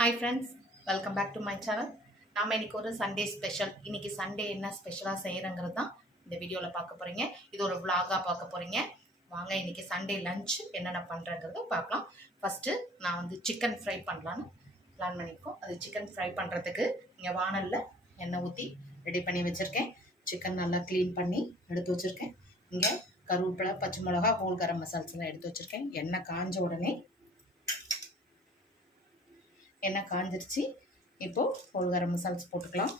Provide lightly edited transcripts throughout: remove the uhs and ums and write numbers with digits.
Hi friends, welcome back to my channel. நாம இன்னைக்கு ஒரு சண்டே ஸ்பெஷல். இன்னைக்கு சண்டே என்ன ஸ்பெஷலா செய்யறங்கிறது தான் இந்த வீடியோல பார்க்க போறீங்க. இது ஒரு vlog-ஆ பார்க்க போறீங்க. வாங்க இன்னைக்கு சண்டே லஞ்ச் என்னென்ன பண்றங்கறத பார்க்கலாம். ஃபர்ஸ்ட் நான் வந்து சிக்கன் ஃப்ரை பண்ணலாம்னு பிளான் பண்ணிருக்கோம். அது சிக்கன் ஃப்ரை பண்றதுக்கு இங்க வாணல்ல எண்ணெய் ஊத்தி ரெடி பண்ணி வச்சிருக்கேன். சிக்கன் நல்லா க்ளீன் பண்ணி எடுத்து வச்சிருக்கேன். இங்க கருவேப்பிலை, பச்சை மிளகாய், ஹோல் கரம் மசால்ஸ் எல்லாம் எடுத்து வச்சிருக்கேன். எண்ணெய் காஞ்ச உடனே எண்ணெய் காஞ்சிருச்சு. இப்போ ஹோல் கரம் மசால்ஸ் போட்டுக்கலாம்.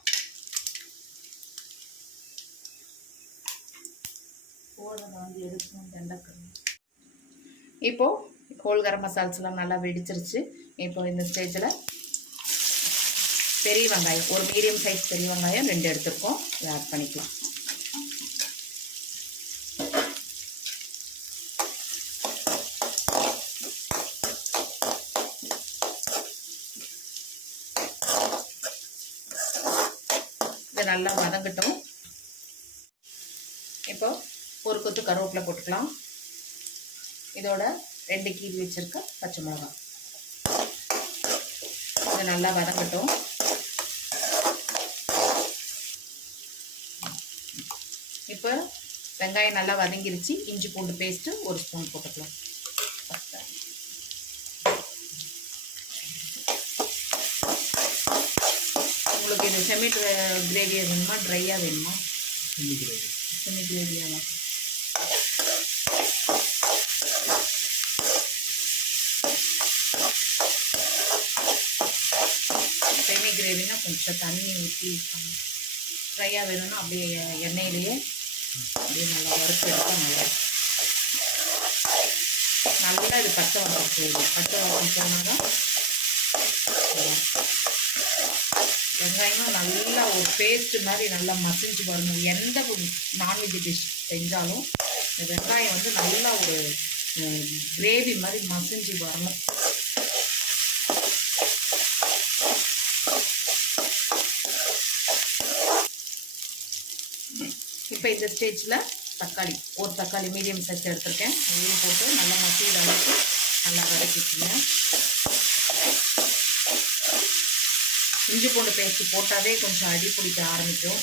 இப்போ ஹோல் கரம் மசால்ஸ்லாம் நல்லா வெடிச்சிருச்சு. இப்போ இந்த ஸ்டேஜில் பெரிய வெங்காயம், ஒரு மீடியம் சைஸ் பெரிய வெங்காயம் 2 எடுத்துருக்கோம், இதை ஆட் பண்ணிக்கலாம். இதை நல்லா வதங்கட்டும். இப்போ ஒரு கொத்து கருவேப்பிலை போட்டுக்கலாம். இதோட 2 கீரி வச்சிருக்க பச்சை மிளகாய், இதை நல்லா வதங்கட்டும். இப்போ வெங்காயம் நல்லா வதங்கிருச்சு. இஞ்சி பூண்டு பேஸ்ட்டு 1 ஸ்பூன் போட்டுக்கலாம். உங்களுக்கு இது செமி கிரேவியாக வேணுமா, ட்ரையாக வேணுமா? செமி கிரேவியாக. செமி கிரேவினா கொஞ்சம் தண்ணி ஊற்றி வைப்பாங்க. ட்ரையாக வேணும்னா அப்படியே எண்ணெயிலேயே அப்படியே நல்லா வறுத்து எடுத்தால் நல்லா இது பச்சை வாசம் போயிடும். பச்சை வாசம் போனால் தான் வெங்காயமும் நல்லா ஒரு பேஸ்ட் மாதிரி நல்லா மசிஞ்சு வரணும். எந்த நான்வெஜ் டிஷ் செஞ்சாலும் இந்த வெங்காயம் வந்து நல்லா ஒரு கிரேவி மாதிரி மசிஞ்சு வரணும். இப்போ இந்த ஸ்டேஜில் தக்காளி, ஒரு தக்காளி மீடியம் சைஸ் எடுத்துருக்கேன், அதையும் போட்டு நல்லா மசியில் அழைச்சி நல்லா வதக்கிட்டுங்க. இஞ்சி பூண்டு பேஸ்ட் போட்டாவே கொஞ்சம் அடி பிடிக்க ஆரம்பிக்கும்.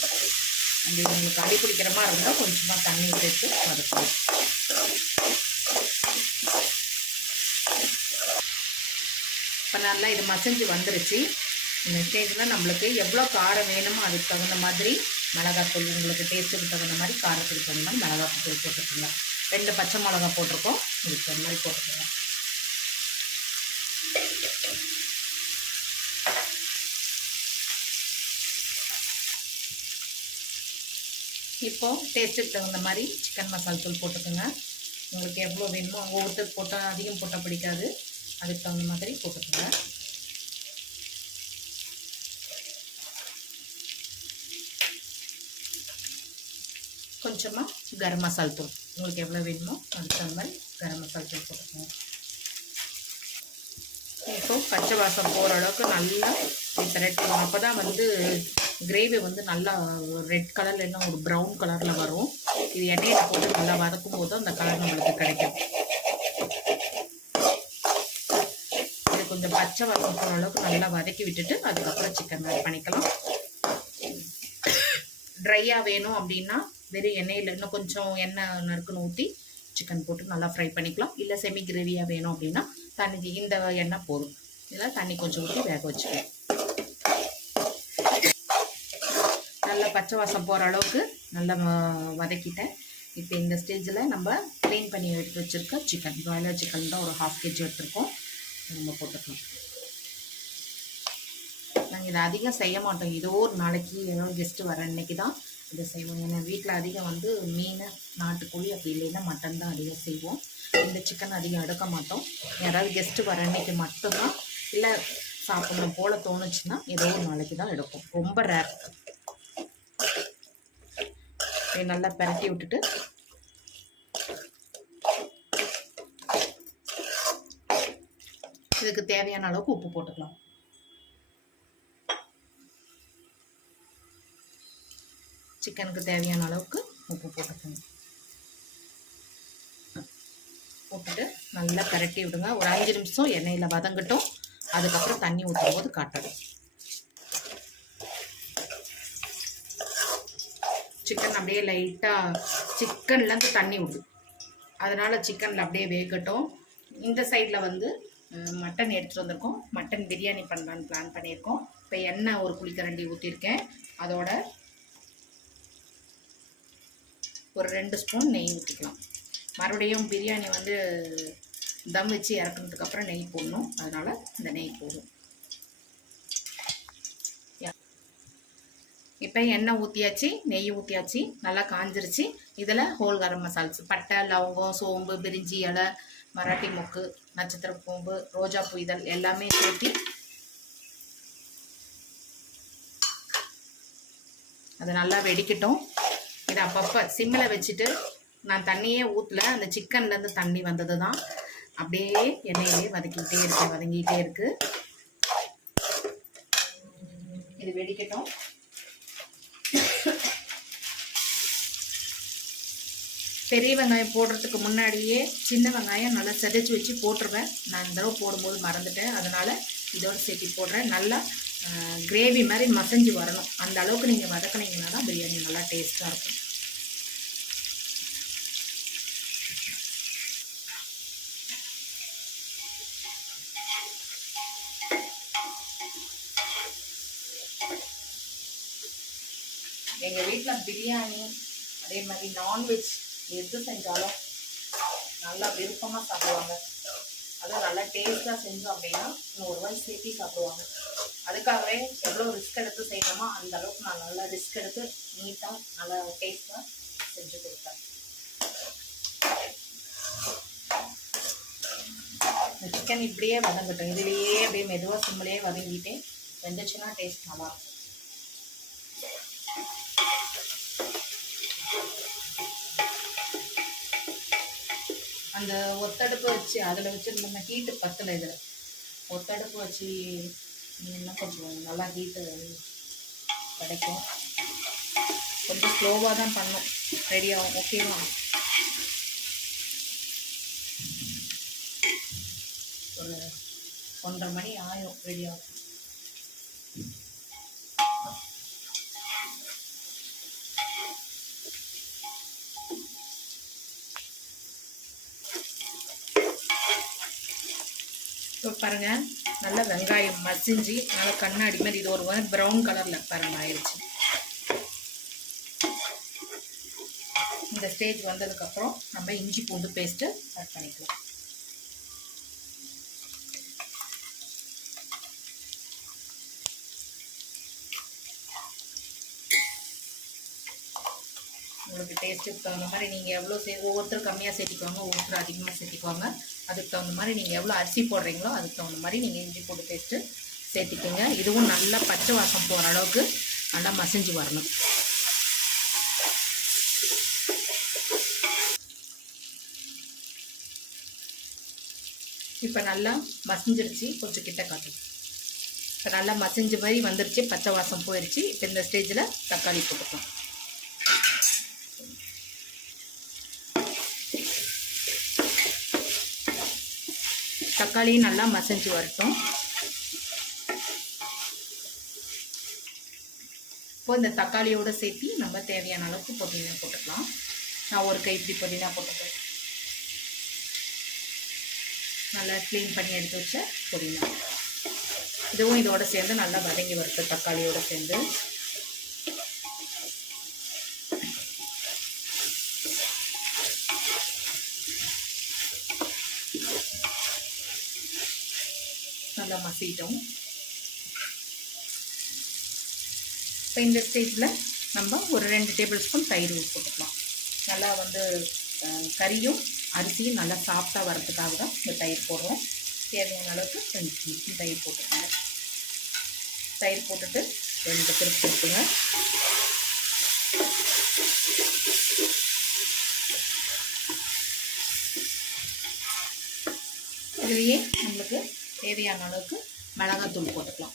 அப்படி உங்களுக்கு அடி பிடிக்கிற மாதிரி இருந்தால் கொஞ்சமாக தண்ணி சேர்த்து வதக்கணும். இப்போ நல்லா இது மசிஞ்சு வந்துருச்சு. இந்த ஸ்டேஜில் நம்மளுக்கு எவ்வளோ காரம் வேணுமோ அதுக்கு தகுந்த மாதிரி மிளகாத்தூள், உங்களுக்கு டேஸ்ட்டுக்கு தகுந்த மாதிரி காரத்துக்கு தகுந்த மாதிரி மிளகாத்தூள் போட்டுக்கோங்க. 2 பச்சை மிளகா போட்டிருக்கோம், இதுக்கு தகுந்த மாதிரி போட்டுக்கோங்க. இப்போது டேஸ்ட்டுக்கு தகுந்த மாதிரி சிக்கன் மசாலா தூள் போட்டுக்கோங்க. உங்களுக்கு எவ்வளோ வேணுமோ, ஒவ்வொருத்தருக்கு போட்டால் அதிகம் போட்டால் பிடிக்காது, அதுக்கு தகுந்த மாதிரி போட்டுக்கோங்க. கொஞ்சமாக கரம் மசாலா தூள், உங்களுக்கு எவ்வளோ வேணுமோ அதுக்கு தகுந்த மாதிரி கரம் மசாலா தூள் போட்டுக்கோங்க. இப்போ பச்சை வாசம் போகிற அளவுக்கு நல்லா திரட்டணும். அப்போ தான் வந்து கிரேவி வந்து நல்லா ரெட் கலரில் இல்லைன்னா ஒரு ப்ரௌன் கலரில் வரும். இது எண்ணெயில் போட்டு நல்லா வதக்கும் போது அந்த கலர் நம்மளுக்கு கிடைக்கும். இது கொஞ்சம் பச்சை வாசம் போகிற அளவுக்கு நல்லா வதக்கி விட்டுட்டு அதுக்கப்புறம் சிக்கன் ஆட் பண்ணிக்கலாம். ட்ரையாக வேணும் அப்படின்னா வெறும் எண்ணெயில் இன்னும் கொஞ்சம் எண்ணெய் நறுக்குன்னு ஊற்றி சிக்கன் போட்டு நல்லா ஃப்ரை பண்ணிக்கலாம். இல்லை செமி கிரேவியாக வேணும் அப்படின்னா தண்ணி, இந்த எண்ணெய் போதும். இதில் தண்ணி கொஞ்சம் ஊற்றி வேக வச்சுக்கலாம். நல்லா பச்சை வாசம் போகிற அளவுக்கு நல்லா வதக்கிட்டேன். இப்போ இந்த ஸ்டேஜில் நம்ம க்ளீன் பண்ணி எடுத்து வச்சுருக்க சிக்கன், பாய்லர் சிக்கன் தான் ஒரு 1/2 kg எடுத்துருக்கோம், நம்ம போட்டுக்கலாம். நாங்கள் இதை அதிகம் செய்ய மாட்டோம். ஏதோ ஒரு நாளைக்கு ஏதோ கெஸ்ட்டு வர அன்னைக்கு தான் இதை செய்வோம். ஏன்னா வீட்டில் அதிகம் வந்து மீன், நாட்டுக்கோழி அப்படி இல்லைன்னா மட்டன் தான் அதிகம் செய்வோம். இந்த சிக்கன் அதிகம் எடுக்க மாட்டோம். யாராவது கெஸ்ட்டு வர அன்னைக்கு மட்டும்தான், இல்லை சாப்பிடணும் போல் தோணுச்சுன்னா ஏதோ ஒரு நாளைக்கு தான் எடுப்போம், ரொம்ப ரேர். நல்லா பரட்டி விட்டுட்டு இதுக்கு தேவையான அளவுக்கு உப்பு போட்டுக்கலாம். சிக்கனுக்கு தேவையான அளவுக்கு உப்பு போட்டுக்கணும். போட்டுட்டு நல்லா பரட்டி விடுங்க. ஒரு 5 நிமிஷம் எண்ணெயில் வதங்கட்டும். அதுக்கப்புறம் தண்ணி ஊற்றும் போது காட்டுறேன். சிக்கன் அப்படியே லைட்டாக சிக்கன்லேருந்து தண்ணி விடுது, அதனால் சிக்கனில் அப்படியே வேகட்டும். இந்த சைடில் வந்து மட்டன் எடுத்துகிட்டு வந்திருக்கோம். மட்டன் பிரியாணி பண்ணலான்னு பிளான் பண்ணியிருக்கோம். இப்போ எண்ணெய் ஒரு குழிக்கரண்டி ஊற்றிருக்கேன். அதோட ஒரு 2 ஸ்பூன் நெய் ஊற்றிக்கலாம். மறுபடியும் பிரியாணி வந்து தம் வச்சு இறக்குனதுக்கப்புறம் நெய் போடணும், அதனால் இந்த நெய் போடும். இப்போ எண்ணெய் ஊற்றியாச்சு, நெய் ஊற்றியாச்சு, நல்லா காஞ்சிருச்சு. இதில் ஹோல் கரம் மசால்ஸ், பட்டை, லவங்கம், சோம்பு, பிரிஞ்சி இலை, மராட்டி மொக்கு, நட்சத்திர பூம்பு, ரோஜாப்பூ இதழ் எல்லாமே சேர்த்து அது நல்லா வெடிக்கட்டும். இதை அப்பப்போ சிம்மில் வச்சுட்டு, நான் தண்ணியே ஊற்றல, அந்த சிக்கன்லேருந்து தண்ணி வந்தது தான் அப்படியே எண்ணெயிலே வதங்கிட்டே இருக்கு. இது வெடிக்கட்டும். பெரிய வெங்காயம் போடுறதுக்கு முன்னாடியே சின்ன வெங்காயம் நல்லா செதைச்சி வச்சு போட்டுருவேன். நான் இந்த தடவை போடும்போது மறந்துட்டேன், அதனால் இதோடு சேர்த்து போடுறேன். நல்லா கிரேவி மாதிரி மசஞ்சு வரணும், அந்த அளவுக்கு நீங்கள் வதக்கினீங்கன்னா தான் பிரியாணி நல்லா டேஸ்ட்டாக இருக்கும். எங்கள் வீட்டில் பிரியாணி அதே மாதிரி நான்வெஜ் எது செஞ்சாலும் நல்லா விருப்பமாக சாப்பிடுவாங்க. அதுவும் நல்லா டேஸ்ட்டாக செஞ்சோம் அப்படின்னா இன்னும் ஒரு வாய் சேர்த்தி சாப்பிடுவாங்க. அதுக்காகவே எவ்வளோ ரிஸ்க் எடுத்து செய்யணுமோ அந்த அளவுக்கு நான் நல்லா ரிஸ்க் எடுத்து நீட்டாக நல்லா டேஸ்ட்டாக செஞ்சு கொடுப்பேன். சிக்கன் இப்படியே வதங்கட்டும், இதுலேயே அப்படியே மெதுவாக சிம்மிலேயே வதங்கிட்டே வெந்துச்சுன்னா டேஸ்ட் நல்லாயிருக்கும். அந்த ஒத்தடுப்பு வச்சு அதில் வச்சுருந்தோம்னா ஹீட்டு பத்தலை. இதில் ஒத்தடுப்பு வச்சு இன்னும் கொஞ்சம் நல்லா ஹீட்டு கிடைக்கும். கொஞ்சம் ஸ்லோவாக தான் பண்ணும், ரெடி ஆகும். ஓகேவா? ஒரு 1:30 மணி ஆயிரும் ரெடி ஆகும். இப்போ பாருங்கள், நல்லா வெங்காயம் மசிஞ்சு நல்லா கண்ணாடி மாதிரி இது ஒரு மாதிரி ப்ரௌன் கலரில் பாருங்கள் ஆயிடுச்சு. இந்த ஸ்டேஜ் வந்ததுக்கப்புறம் நம்ம இஞ்சி பூண்டு பேஸ்ட்டு ஆட் பண்ணிக்கலாம். உங்களுக்கு டேஸ்ட்டுக்கு தகுந்த மாதிரி நீங்கள் எவ்வளோ ஒவ்வொருத்தர் கம்மியாக சேர்த்திக்குவாங்க, ஒவ்வொருத்தர் அதிகமாக சேர்த்திக்குவாங்க. அதுக்கு தகுந்த மாதிரி நீங்கள் எவ்வளோ அரிசி போடுறீங்களோ அதுக்கு தகுந்த மாதிரி நீங்கள் இஞ்சி பூண்டு பேஸ்ட்டு சேர்த்திக்கோங்க. இதுவும் நல்லா பச்சை வாசம் போகிற அளவுக்கு நல்லா மசிஞ்சு வரணும். இப்போ நல்லா மசிஞ்சிருச்சு, கொஞ்சம் கிட்ட காட்டும். இப்போ நல்லா மசிஞ்ச மாதிரி வந்துருச்சு, பச்சை வாசம் போயிடுச்சு. இப்போ இந்த ஸ்டேஜில் தக்காளி போட்டுக்கலாம். தக்காளியும் நல்லா மசிஞ்சு வரட்டும். இப்போ இந்த தக்காளியோடு சேர்த்து நம்ம தேவையான அளவுக்கு புதினா போட்டுக்கலாம். நான் ஒரு கைப்பிடி புதினா போட்டுக்கிறேன். நல்லா க்ளீன் பண்ணி எடுத்து வச்ச புதினா இதுவும் இதோட சேர்ந்து நல்லா வதங்கி வரட்டும். தக்காளியோடு சேர்ந்து நல்லா மசிட்டோம். இப்போ இந்த ஸ்டேஜில் நம்ம ஒரு 2 டேபிள் ஸ்பூன் தயிர் போட்டுக்கலாம். நல்லா வந்து கறியும் அரிசியும் நல்லா சாஃப்டாக வரதுக்காக தான் இந்த தயிர் போடுறோம். தேவையான அளவுக்கு 2 ஸ்பூன் தயிர் போட்டுக்கோங்க. தயிர் போட்டுட்டு 2 திருப்பி கொடுத்துங்க. இதுலேயே நம்மளுக்கு தேவையான அளவுக்கு மிளகாத்தூள் போட்டுக்கலாம்.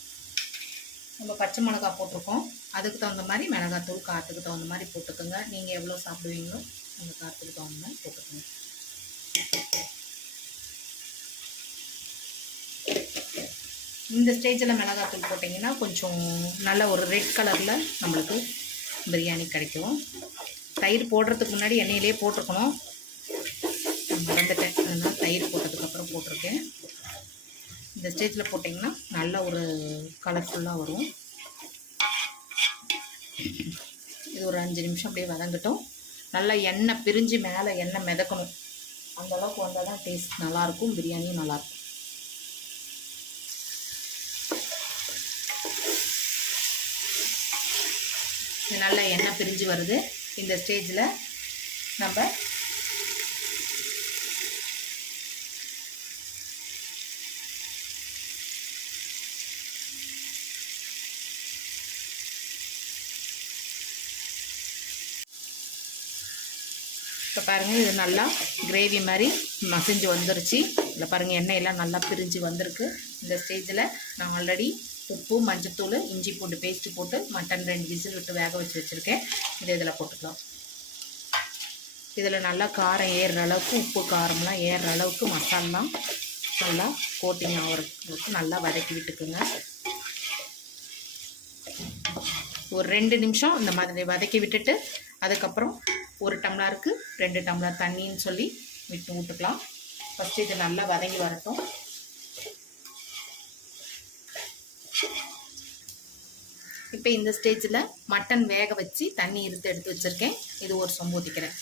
நம்ம பச்சை மிளகா போட்டிருக்கோம், அதுக்கு தகுந்த மாதிரி மிளகாத்தூள் காரத்துக்கு தகுந்த மாதிரி போட்டுக்கோங்க. நீங்கள் எவ்வளோ சாப்பிடுவீங்களோ அந்த காரத்துக்கு தகுந்த மாதிரி போட்டுக்கோங்க. இந்த ஸ்டேஜில் மிளகாத்தூள் போட்டிங்கன்னா கொஞ்சம் நல்ல ஒரு ரெட் கலரில் நம்மளுக்கு பிரியாணி கிடைக்கும். தயிர் போடுறதுக்கு முன்னாடி எண்ணெயிலே போட்டிருக்கணும், மறந்துட்டேன். அதனால் தயிர் போட்டதுக்கப்புறம் போட்டிருக்கேன். இந்த ஸ்டேஜில் போட்டிங்கன்னா நல்ல ஒரு கலர்ஃபுல்லாக வரும். இது ஒரு 5 நிமிஷம் அப்படியே வதங்கட்டும். நல்லா எண்ணெய் பிரிஞ்சு மேலே எண்ணெய் மிதக்கணும். அந்தளவுக்கு வந்தால் தான் டேஸ்ட் நல்லாயிருக்கும், பிரியாணியும் நல்லாயிருக்கும். இது நல்லா எண்ணெய் பிரிஞ்சு வருது. இந்த ஸ்டேஜில் நம்ம இப்போ பாருங்கள், இது நல்லா கிரேவி மாதிரி மசிஞ்சு வந்துருச்சு. இதில் பாருங்கள், எண்ணெயெல்லாம் நல்லா பிரிஞ்சு வந்திருக்கு. இந்த ஸ்டேஜில் நான் ஆல்ரெடி உப்பு, மஞ்சத்தூள், இஞ்சி பூண்டு பேஸ்ட்டு போட்டு மட்டன் 2 விசில் விட்டு வேக வச்சு வச்சுருக்கேன். இதில் போட்டுக்கலாம். இதில் நல்லா காரம் ஏறுற அளவுக்கு, உப்பு காரம்லாம் ஏறுற அளவுக்கு மசாலாம் நல்லா கோட்டிங் ஆகிறதுக்கு நல்லா வதக்கி விட்டுக்குங்க. ஒரு 2 நிமிஷம் இந்த மாதிரி வதக்கி விட்டுட்டு அதுக்கப்புறம் 1 டம்ளருக்கு 2 டம்ளர் தண்ணின்னு சொல்லி விட்டுக்கலாம். ஃபஸ்ட்டு இது நல்லா வதங்கி வரட்டும். இப்போ இந்த ஸ்டேஜில் மட்டன் வேக வச்சு தண்ணி எடுத்து வச்சுருக்கேன். இது ஒரு சொம்பு ஊற்றிக்கிறேன்.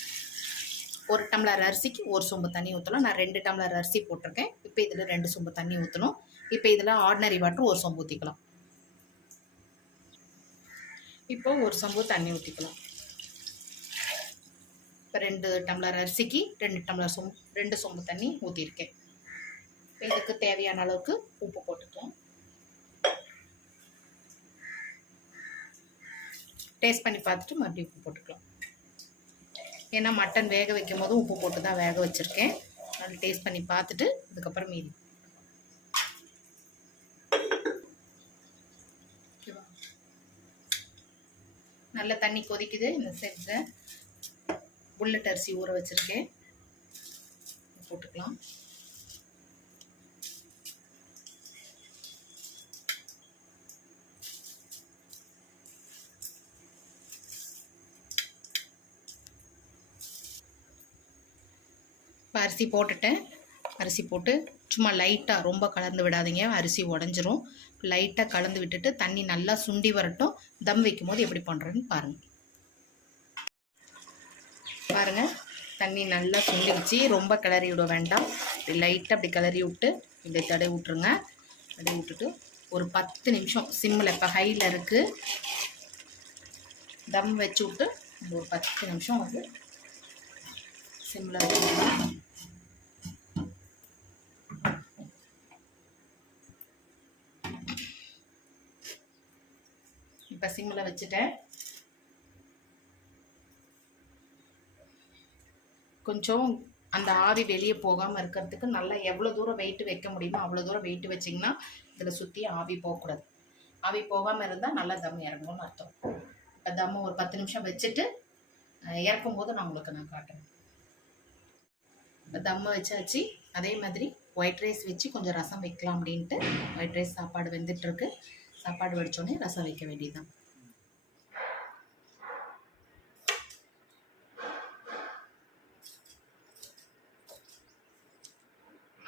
1 டம்ளர் அரிசிக்கு 1 சொம்பு தண்ணி ஊற்றலாம். நான் 2 டம்ளர் அரிசி போட்டிருக்கேன். இப்போ இதில் 2 சொம்பு தண்ணி ஊற்றணும். இப்போ இதில் ஆர்டினரி வாட்டர் 1 சொம்பு ஊற்றிக்கலாம். இப்போ 1 சொம்பு தண்ணி ஊற்றிக்கலாம். இப்போ 2 டம்ளர் அரிசிக்கு 2 சொம்பு தண்ணி ஊற்றிருக்கேன். இப்போ இதுக்கு தேவையான அளவுக்கு உப்பு போட்டுக்கலாம். டேஸ்ட் பண்ணி பார்த்துட்டு மறுபடியும் உப்பு போட்டுக்கலாம். ஏன்னா மட்டன் வேக வைக்கும் போது உப்பு போட்டு தான் வேக வச்சுருக்கேன். அதனால் டேஸ்ட் பண்ணி பார்த்துட்டு அதுக்கப்புறம் மீதி. நல்ல தண்ணி கொதிக்குது. இந்த ஸ்டேஜில் புல்லட் அரிசி ஊற வச்சுருக்கேன், போட்டுக்கலாம். இப்போ அரிசி போட்டுட்டேன். அரிசி போட்டு சும்மா லைட்டாக, ரொம்ப கலந்து விடாதீங்க, அரிசி உடஞ்சிரும். லைட்டாக கலந்து விட்டுட்டு தண்ணி நல்லா சுண்டி வரட்டும். தம் வைக்கும் போது எப்படி பண்ணுறேன்னு பாருங்கள். பாருங்கள், தண்ணி நல்லா சுண்டிடுச்சு. ரொம்ப கிளறி விட வேண்டாம். லைட்டாக அப்படி கிளறி விட்டு இப்படி தடவி விட்ருங்க. தடவி விட்டுட்டு ஒரு 10 நிமிஷம் சிம்மில், இப்போ ஹையில் இருக்குது, தம் வச்சு விட்டு ஒரு 10 நிமிஷம் வந்து சிம்மில் வச்சுக்கலாம். இப்போ சிம்மில் வச்சுட்டேன். கொஞ்சம் அந்த ஆவி வெளியே போகாமல் இருக்கிறதுக்கு நல்லா எவ்வளோ தூரம் வெயிட் வைக்க முடியுமோ அவ்வளோ தூரம் வெயிட் வச்சிங்கன்னா இதில் சுற்றி ஆவி போகக்கூடாது. ஆவி போகாமல் இருந்தால் நல்லா தம் இறங்கணும்னு அர்த்தம். இப்போ தம்மு ஒரு 10 நிமிஷம் வச்சுட்டு இறக்கும் போது நான் உங்களுக்கு காட்டுறேன். இப்போ தம்மு வச்சாச்சு. அதே மாதிரி ஒயிட் ரைஸ் வச்சு கொஞ்சம் ரசம் வைக்கலாம் அப்படின்ட்டு ஒயிட் ரைஸ் சாப்பாடு வெந்துட்டுருக்கு. சாப்பாடு வடித்தோடனே ரசம் வைக்க வேண்டியதுதான்.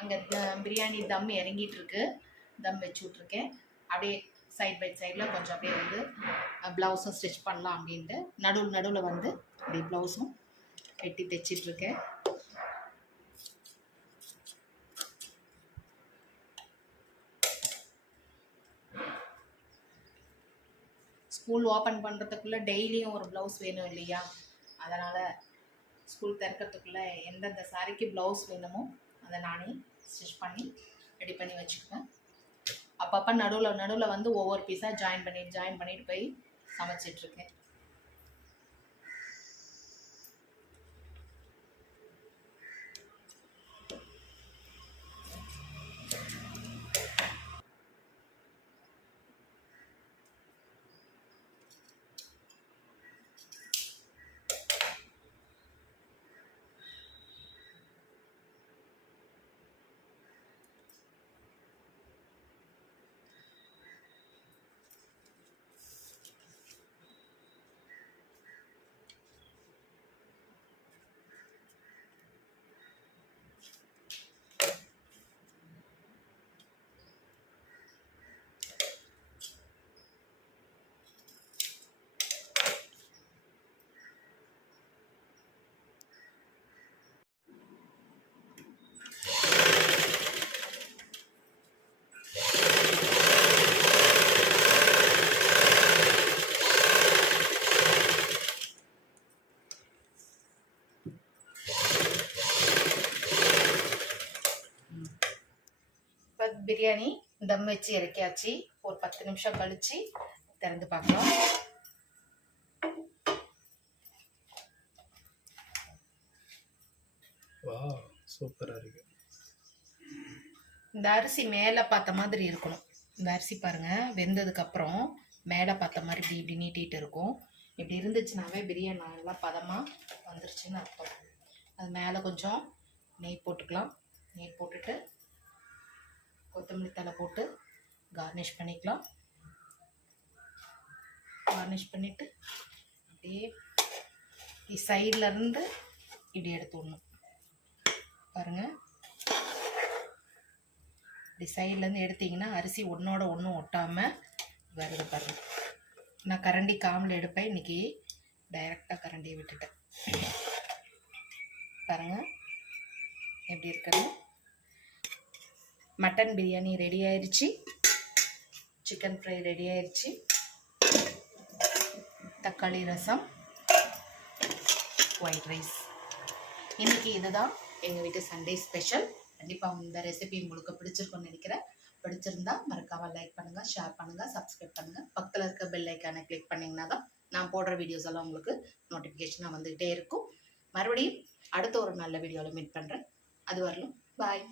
அங்கே பிரியாணி தம் இறங்கிட்டு இருக்கு. தம் வச்சு விட்ருக்கேன். அப்படியே சைட் பை சைடில் கொஞ்சம் அப்படியே வந்து ப்ளவுஸும் ஸ்டிச் பண்ணலாம் அப்படின்ட்டு நடுவில் வந்து அப்படியே ப்ளவுஸும் வெட்டி தைச்சிட்ருக்கேன். ஸ்கூல் ஓப்பன் பண்ணுறதுக்குள்ளே டெய்லியும் ஒரு ப்ளவுஸ் வேணும் இல்லையா? அதனால் ஸ்கூல் திறக்கிறதுக்குள்ளே எந்தெந்த சாரிக்கு ப்ளவுஸ் வேணுமோ அதை நானே ஸ்டிச் பண்ணி ரெடி பண்ணி வச்சுக்குவேன். அப்பப்போ நடுவில் வந்து ஒவ்வொரு பீஸாக ஜாயின் பண்ணிட்டு போய் சமைச்சிட்ருக்கேன். பிரியாணி தம் வச்சு இறக்கியாச்சு. ஒரு 10 நிமிஷம் கழிச்சு திறந்து பார்க்கலாம். வாவ், சூப்பரா இருக்கு. இந்த அரிசி மேலே பார்த்த மாதிரி இருக்கணும். இந்த அரிசி பாருங்க, வெந்ததுக்கு அப்புறம் மேலே பார்த்த மாதிரி இப்படி இப்படி நீட்டிகிட்டு இருக்கும். இப்படி இருந்துச்சுனாவே பிரியாணி நல்லா பதமாக வந்துருச்சுன்னு அர்த்தம். அது மேலே கொஞ்சம் நெய் போட்டுக்கலாம். நெய் போட்டுட்டு கொத்தமல்லி தழை போட்டு கார்னிஷ் பண்ணிக்கலாம். கார்னிஷ் பண்ணிவிட்டு அப்படியே சைட்லேருந்து இப்படி எடுத்து விடணும். பாருங்கள், இப்படி சைட்லேருந்து எடுத்திங்கன்னா அரிசி ஒன்றோட ஒன்றும் ஒட்டாமல் வருது பாருங்கள். நான் கரண்டி காமில் எடுப்பேன், இன்றைக்கி டைரெக்டாக கரண்டியை விட்டுட்டேன். பாருங்கள் எப்படி இருக்குது. மட்டன் பிரியாணி ரெடி ஆயிடுச்சு. சிக்கன் ஃப்ரை ரெடி ஆயிடுச்சு. தக்காளி ரசம், ஒயிட் ரைஸ். இன்றைக்கி இதுதான் எங்கள் வீட்டு சண்டே ஸ்பெஷல். கண்டிப்பாக இந்த ரெசிபி உங்களுக்கு பிடிச்சிருக்குன்னு நினைக்கிறேன். பிடிச்சிருந்தா மறக்காமல் லைக் பண்ணுங்கள், ஷேர் பண்ணுங்கள், சப்ஸ்கிரைப் பண்ணுங்கள். பக்கத்தில் இருக்க பெல் ஐக்கானை கிளிக் பண்ணிங்கன்னா தான் நான் போடுற வீடியோஸ் எல்லாம் உங்களுக்கு நோட்டிஃபிகேஷனாக வந்துகிட்டே இருக்கும். மறுபடியும் அடுத்த ஒரு நல்ல வீடியோவில் மீட் பண்ணுறேன். அது வரலும் பாய்.